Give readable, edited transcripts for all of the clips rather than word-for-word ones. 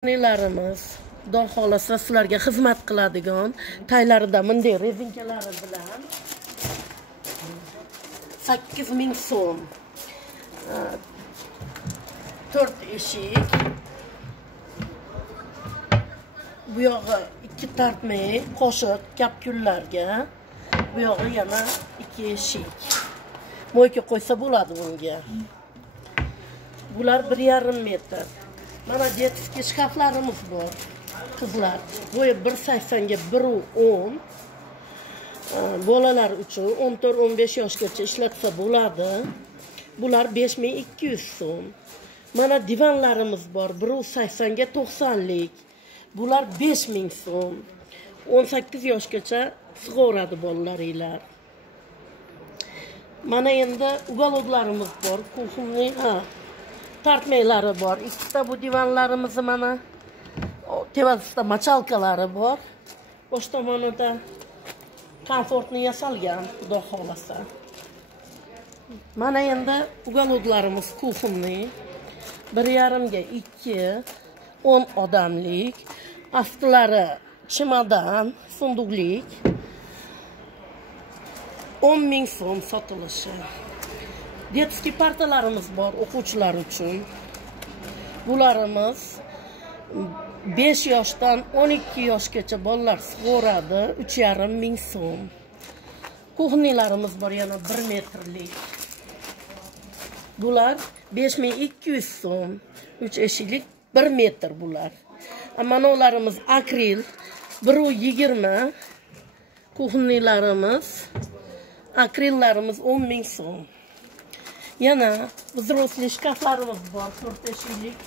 Nelarimiz Xudo xolasa sizlarga xizmat qiladigan taylarida bunday rezinkalari bilan 8000 so'm. 4 eshik. Bu yog'i 2 tartmay, qoshiq, kapkullarga. Bu yog'i yana 2 eshik. Mo'yka qo'ysa bo'ladi bunga. Bular 1,5 metr. Mana detskiy shkaflarimiz bor. Qizlar, bo'yi 1,80 ga 1,10. Bolalar uchun 14-15 yoshgacha ishlatsa bo'ladi. Bular 5200 so'm. Mana divanlarimiz bor, 1,80 ga 90 lik. Bular 5000 so'm. 18 yoshgacha sig'oradi bolalaringlar. Mana endi uголокlarimiz bor, kuxumli, tartmaylari bor. Ikkita bu divanlarimiz mana tevasida machalkalari bor. Bosh tomonida komfortni yasalgan, xudo xolasa. Mana endi uголокlarimiz kuxumli. 1,5 ga 2, 10 odamlik. Astlari chimodan, sunduqlik. 10,000 so'm sotilishi. Detskiy partalarimiz bor o'quvchilar uchun. Bularimiz 5 yoshdan 12 yoshgacha bolalar sig'oradi, 3,5 so'm. Kuxnilarimiz bor yana 1 metrlik. Bular 5200 so'm. 3 eshiklik 1 metr bular. Mana ularimiz akril 1,20. Kuxnilarimiz, akrillarimiz 10,000 so'm. Yana взрослый shkaflarimiz bor, 4 eshiklik.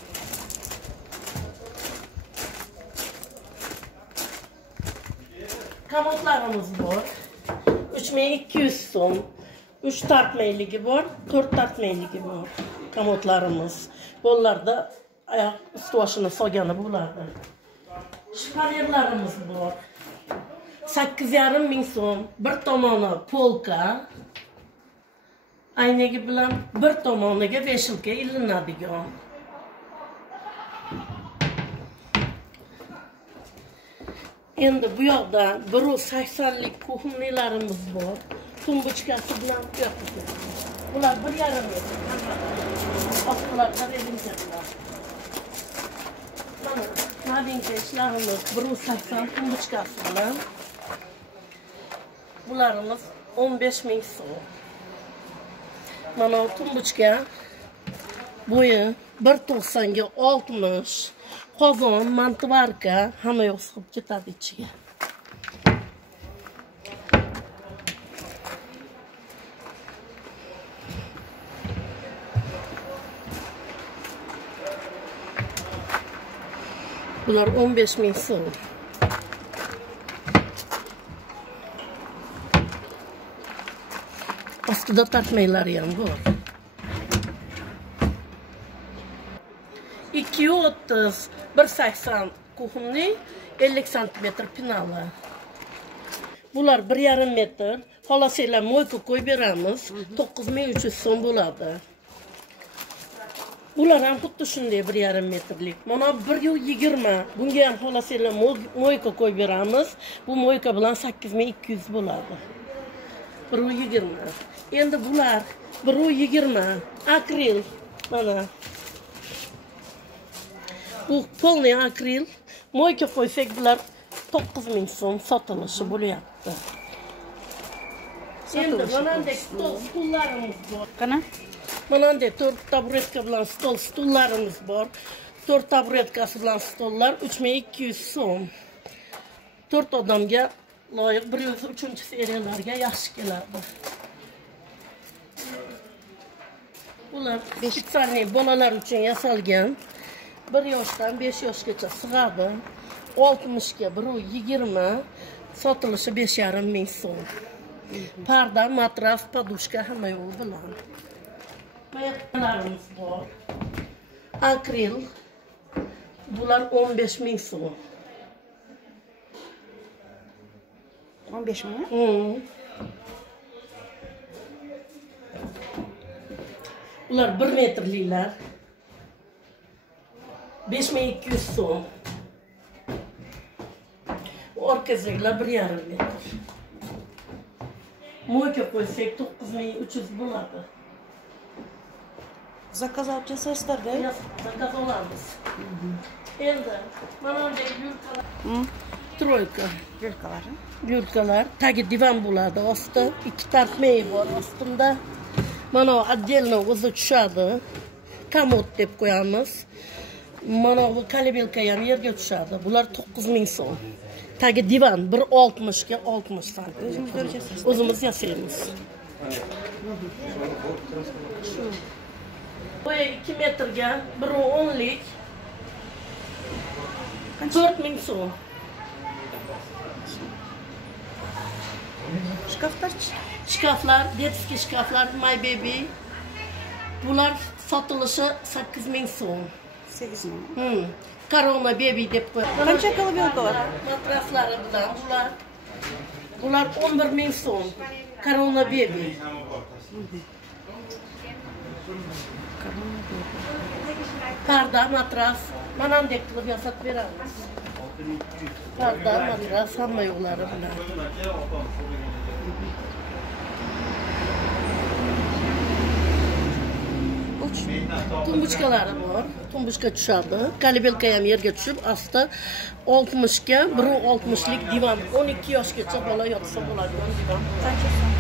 Komodlarimiz bor. 3200 so'm. 3 tartmayligi bor, 4 tartmayligi bor. Komodlarimiz. Bolalarda oyoq ustuvashini solgani bo'ladi. Shpanerlarimiz bor. 8,5 so'm. Bir tomoni polka. Aynagi bilan bir tomoniga veshilka ilinadigan. Endi bu yoqda 1,80 lik kuxumlilarimiz bor. Tumbuchkasi bilan yoqib. Bular 1,5 metr. Ostlarida rezinkalar. Mana malinka ishlarimiz 1,80 tumbuchkasi bilan. Bularimiz 15,000 so'm. Mana tumbuchka bo'yi 1,90 ga 60. Qozon, mantivarka hamma yoq sig'ib ketadi ichiga. Bular 15,000 so'm. Ostida tartmaylari ham bor. 2,30, 1,80 kuxumli, 50 cm pinali. Bular 1,5 metr. Xohlasanglar mo'yka qo'yib beramiz. 9300 so'm bo'ladi. Bular ham xuddi shunday 1,5 metrlik. Mana 1,20. Bunga ham xohlasanglar mo'yka qo'yib beramiz. Bu mo'yka bilan 8200 bo'ladi. 1,20. Endi bular 1,20. Akril. Mana. Bu polniy akril. Mo'yka qo'ysak bular 9000 so'm sotilishi bo'lyapti. Endi bunday stullarimiz bor. Qana? Bunday 4 taburetka bilan stullarimiz bor. 4 taburetkasi bilan stollar 3200 so'm. 4 odamga loyiq, 103-seriyalarga yaxshi keladi. Ular spesialniy bolalar uchun yasalgan. 1 yoshdan 5 yoshgacha sig'adi. 60 ga 1,20, sotilishi 5,5 so'm. Parda, matras, podushka hamma yo'l bilan. Mayaklarimiz bor. Akril. Bular 15,000 so'm. 15,000? Ular 1 metrliklar. 5200 so'm. Orkazaklar 1,5 metr. Moyka qo'ysak 9300 bo'ladi. Zakaz olib jasangizlar-da. Zakaz olamiz. Endi mana bunday yurtkalar. Troyka. Yurtkalar. Tagi divan bo'ladi, osti 2 tartmay bor ostimda. Mana отдельно o'zi tushadi. Komod deb qo'yamiz. Mana bu kalibelka ham yerga tushadi. Bular 9000 so'm. Tagi divan 1,60 ga 60 santim. O'zimiz yasaymiz. Boya 2 metrga 1,10 lik 4000 so'm. Şkaflar, detski şkaflar, My Baby. Bular sotilishi 8000 so'm. 8000. Corona Baby deb qo'yadi. Qancha kolobelkalar? Matraslari bilan bular 11000 so'm. Corona Baby. Parda, matras, mana bunday qilib yasab beramiz. Parda, matras hamma yo'llari bilan. Tumbuchkalari bor. Tumbuchka tushadi. Kalibelka ham yerga tushib, asta 60 ga 1,60 lik divan. 12 yoshgacha bola yotsa bo'ladigan divan. Qancha so'm?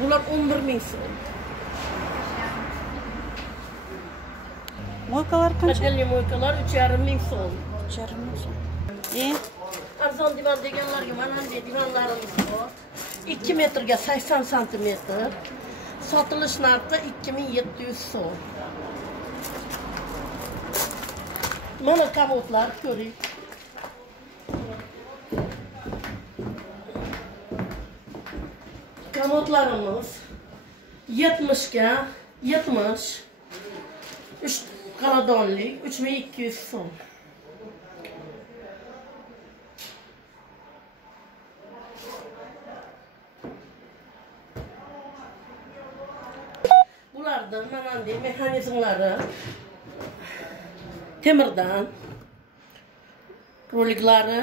Bular 11000 so'm. Moykalar qancha? Отдельный moykalar 3,5 so'm. 3,5 so'm. Arzon divan deganlarga mana bunday divanlarimiz bor. 2 metrga 80 santimetr. Sotilish narxi 2700 so'm. Mana komodlar ko'ring. Komodlarimiz 70 ga 70 3 qaladonlik 3200 so'm. Bularda mana bunday mexanizmlari temirdan roliklari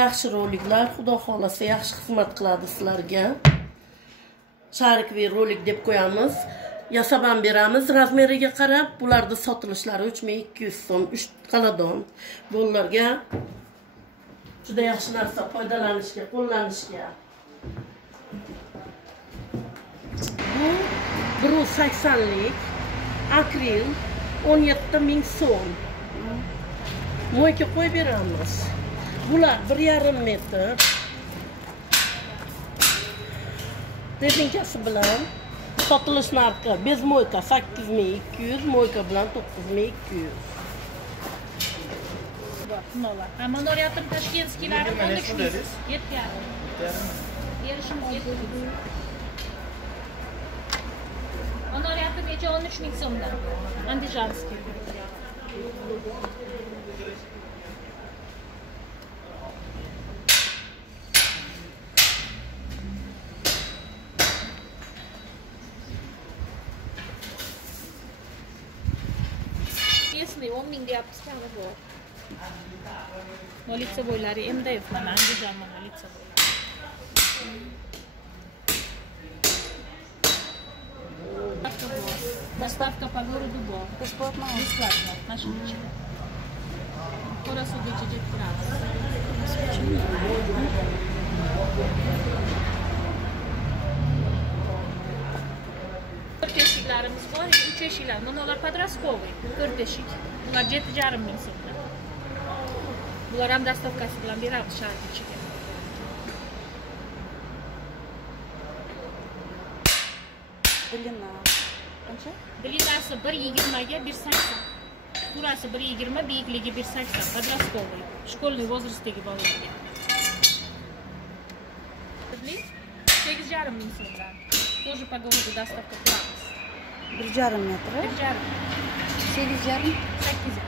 yaxshi roliklar, xudo xolasa yaxshi xizmat qiladi sizlarga. Sharikli rolik deb qo'yamiz. Yasab ham beramiz razmeriga qarab. Bularda sotilishlari 3200 so'm, 3 qaladon. Bularga juda yaxshi narsa foydalanishga, qo'llanishga. Bu 180 lik akril 17000 so'm. Moyka qo'yib beramiz. Bular 1,5 metr. Rezinkasi bilan sotilish narxi bez moyka 8200, moyka bilan 9200. Monoriyatim Tashkentskiylari 13000. 7,5. Berishimiz 7,5. Monoriyatim necha 13000 so'mdan. Andijanskiy. Если 10,000 deyapsiz kami bor. Molitsa bo'ylari MDF mana Andijon mana molitsa bo'ylari. Доставка по городу бор. Бесплатно? Бесплатно. Машиночка. Скоро сюда чуть-чуть раз. Eshiklarimiz bor, 3 eshiklar. Mana ular подростковый, 4 eshik. Ular 7,5 so'mdan. Bular ham dastavkasi bilan beramiz shahar ichiga. Длина qancha? Длинасы 1,20 ga 1,80. Turasi 1,20, beyikligi 1,80. Подростковый. Школьный возрастdagi bolalarga. 8,5 so'mdan. Тоже по городу доставка qilamiz. 1,5 metr. 1,5. 8,5. 8.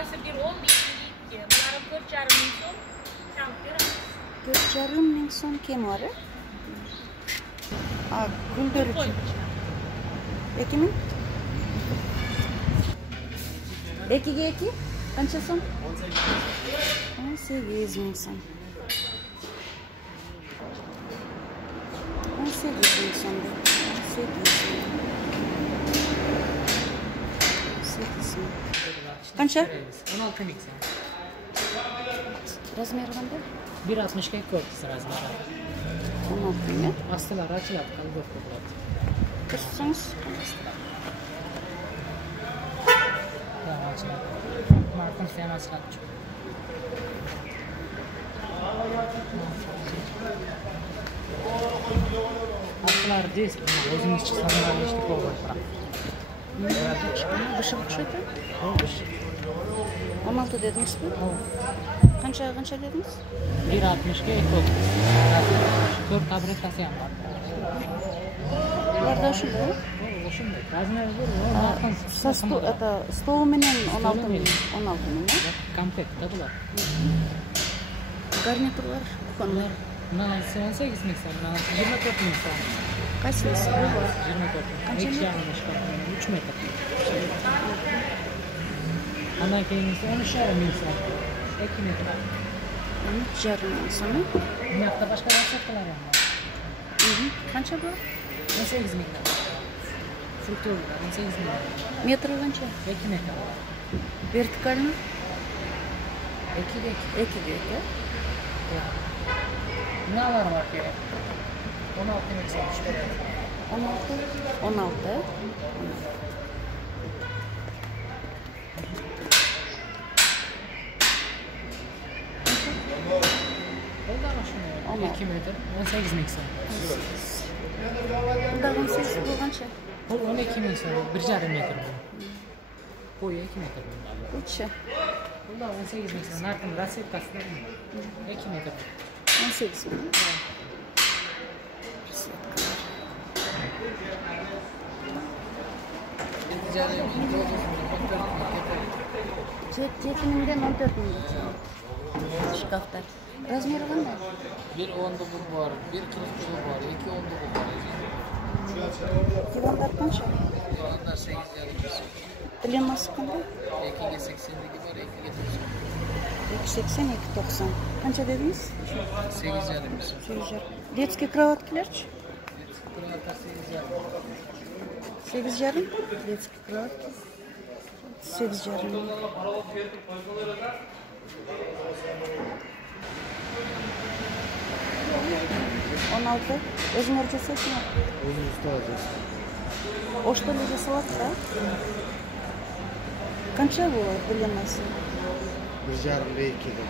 Asirgir 10,000 bularni 4,5 so'm kam beramiz. 4,5 so'm kemori. А, гүлдөр үчүн. Koymuş. 2000? 2'ye 2? Qancha so'm? 18 ming so'm. 18 ming so'm. 18 ming. Qancha? 16 ming so'm. Razmeri qanday? 1.60 ga ko'rsiz razmeri. 16 ming. Astlari ochiladi, qalbobga bo'ladi. Ko'rsangiz. Ham ochiladi. Marqum ham ochiladi. Astlari deysiz, o'zingiz chiqsangiz ishni ko'rib Dışı o'xshaydi? 16 dediniz mi? Qancha dediniz? 1.60 ga ko'rsiz. 4 tabletasi ham bor. Ularda shunday. Shunday. Razmeri bor. Это stol менен 16 ming. 16 ming. Komplектda bular. Garnitular, kuponlar. Bundan 18 ming so'm, 24 ming so'm. Qaysisi? 24 ming. 2,5 shkaf, 3 metr. Ondan keyin 13,5 ming so'm. 2 metr. 13,5 ming so'm. Bu yoqda boshqa rasatlar ham bor. Qancha bu? 18 ming. Fruktollar 18 ming. Metri qancha? 2 metr. Vertikalmi? 2'de 2'de 2. Neler var ki? 16 ming so'm tushadi. 16. Oldu ama şunu. 2 metr 18 ming so'm. Bunda 18 bu qancha? Bu 12 ming so'm, 1,5 metr bu. Boyu 2 metr bu. Qancha? Bunda 18 ming so'm. Narxın rasetkasi da 2 metr. 18 ming. Жеті мыңдан 14 мыңға шкафтар. Размері қандай? Bir 19 var, bir 2,5 var, 2 19 var. Дивандар қанша? Divanlar 8,5. Длинасы қандай? 2'ye 80'ligi var, 2'ye 280, 290. Қанша дедіңіз? 8,5. 8,5. Детский кроваткілерші? Kıraatlar 8,5. 8,5. Детский кроватки. 8,5. 16. Өзіңер жасайсың ба? Өзіміз қалады. Оштан жасалады да? Қанша бұл длинасы? 1,5-2 де.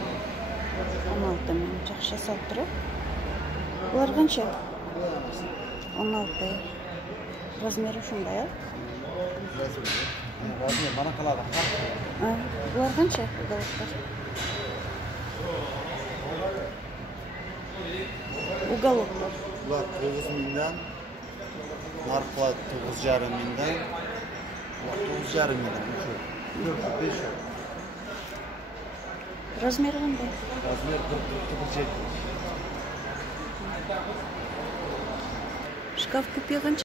16 мың. Жақсы жасалып тұр. Бұлар қанша? 16. Размері шундай, Размер бана қалады. Бұлар қанша? Уголоктар. Уголоктар. Бұлар 9 мыңдан, нарқылады 9,5 мыңдан, 9,5 мыңдан. 4-5. Размері қандай? Размер 1,7. Шкаф купе қанша?